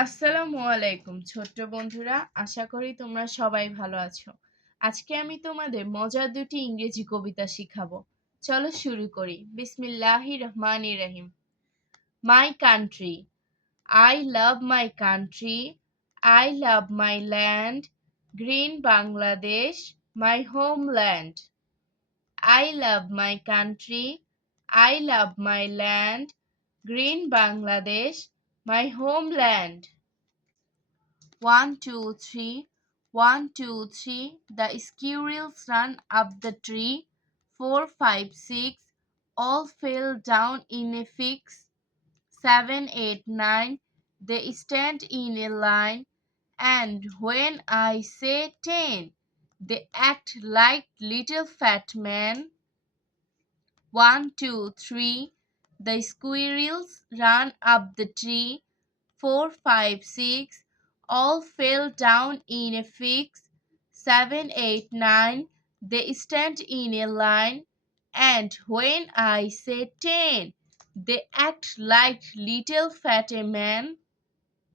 আসসালামু আলাইকুম ছোট্ট বন্ধুরা, আশা করি তোমরা সবাই ভালো আছো। আজকে আমি তোমাদের মজার দুটি ইংরেজি কবিতা শিখাবো। চলো শুরু করি। বিসমিল্লাহির রহমানির রহিম। My country, I love my country, I love my land, green Bangladesh, my homeland. I love my country, I love my land, green Bangladesh, my homeland. 1, 2, 3, 1, 2, 3. The squirrels ran up the tree. 4, 5, 6. All fell down in a fix. 7, 8, 9. They stand in a line. And when I say 10, they act like little fat men. 1, 2, 3. The squirrels ran up the tree. 4, 5, 6. All fell down in a fix. 7, 8, 9. They stand in a line. And when I say 10, they act like little fat men.